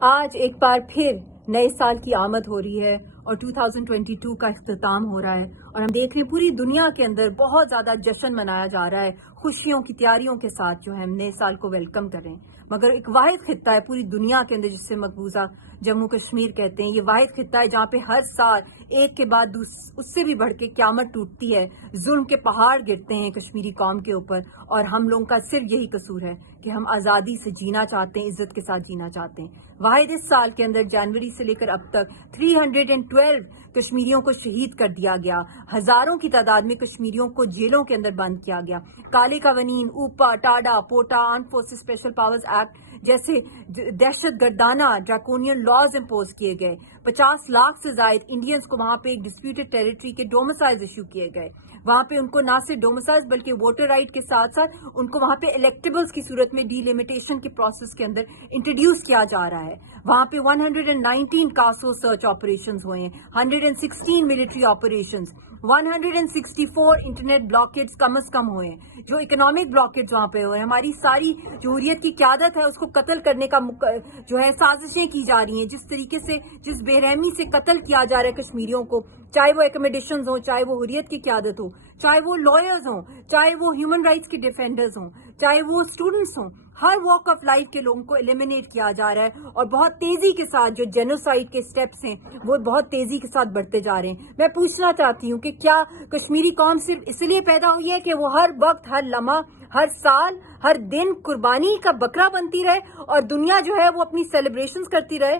آج ایک بار پھر نئے سال کی آمد ہو رہی ہے اور 2022 کا اختتام ہو رہا ہے اور ہم دیکھ رہے ہیں پوری دنیا کے اندر بہت زیادہ جشن منایا جا رہا ہے، خوشیوں کی تیاریوں کے ساتھ جو ہے ہم نئے سال کو ویلکم کر رہے ہیں۔ مگر ایک واحد خطہ ہے پوری دنیا کے اندر جسے مقبوضہ جموں کشمیر کہتے ہیں، یہ واحد خطہ ہے جہاں پہ ہر سال ایک کے بعد اس سے بھی بڑھ کے قیامت ٹوٹتی ہے، ظلم کے پہاڑ گرتے ہیں کشمیری قوم کے اوپر، اور ہم لوگوں کا صرف یہی قصور ہے کہ ہم آزادی سے جینا چاہتے ہیں، عزت کے ساتھ جینا چاہتے ہیں۔ واحد اس سال کے اندر جنوری سے لے کر اب تک 312 کشمیریوں کو شہید کر دیا گیا، ہزاروں کی تعداد میں کشمیریوں کو جیلوں کے اندر بند کیا گیا، کالے قوانین، اوپا، TADA, پوٹا، arm forces special powers act جیسے دہشت گردانہ ڈریکونین لاز امپوز کیے گئے، 50 لاکھ سے زائد انڈینز کو وہاں پہ ایک ڈسپیوٹڈ ٹیریٹری کے ڈومسائلز ایشو کیے گئے، وہاں پہ ان کو نہ صرف ڈومسائلز بلکہ ووٹر رائٹ کے ساتھ ساتھ ان کو وہاں پہ الیکٹیبلز کی صورت میں ڈی لمیٹیشن کے پروسیس کے اندر انٹروڈیوس کیا جا رہا ہے۔ وہاں پہ 119 کاسو سرچ آپریشنز ہوئے ہیں، 116 ملٹری آپریشنز، 164 انٹرنیٹ بلاکیڈز کم از کم ہوئے ہیں، جو اکنامک بلاکیڈز وہاں پہ ہوئے ہیں۔ ہماری ساری جو حریت کی قیادت ہے اس کو قتل کرنے کا جو ہے سازشیں کی جا رہی ہیں، جس طریقے سے جس بے رحمی سے قتل کیا جا رہا ہے کشمیریوں کو، چاہے وہ ایکوموڈیشنز ہوں، چاہے وہ حریت کی قیادت ہو، چاہے وہ لائرز ہوں، چاہے وہ ہیومن رائٹس کے ڈیفینڈرز ہوں، چاہے وہ اسٹوڈنٹس ہوں، ہر واک آف لائف کے لوگوں کو ایلیمینیٹ کیا جا رہا ہے، اور بہت تیزی کے ساتھ جو جینوسائیڈ کے سٹیپس ہیں وہ بہت تیزی کے ساتھ بڑھتے جا رہے ہیں۔ میں پوچھنا چاہتی ہوں کہ کیا کشمیری قوم صرف اس لیے پیدا ہوئی ہے کہ وہ ہر وقت، ہر لمحہ، ہر سال، ہر دن قربانی کا بکرا بنتی رہے اور دنیا جو ہے وہ اپنی سیلیبریشنز کرتی رہے؟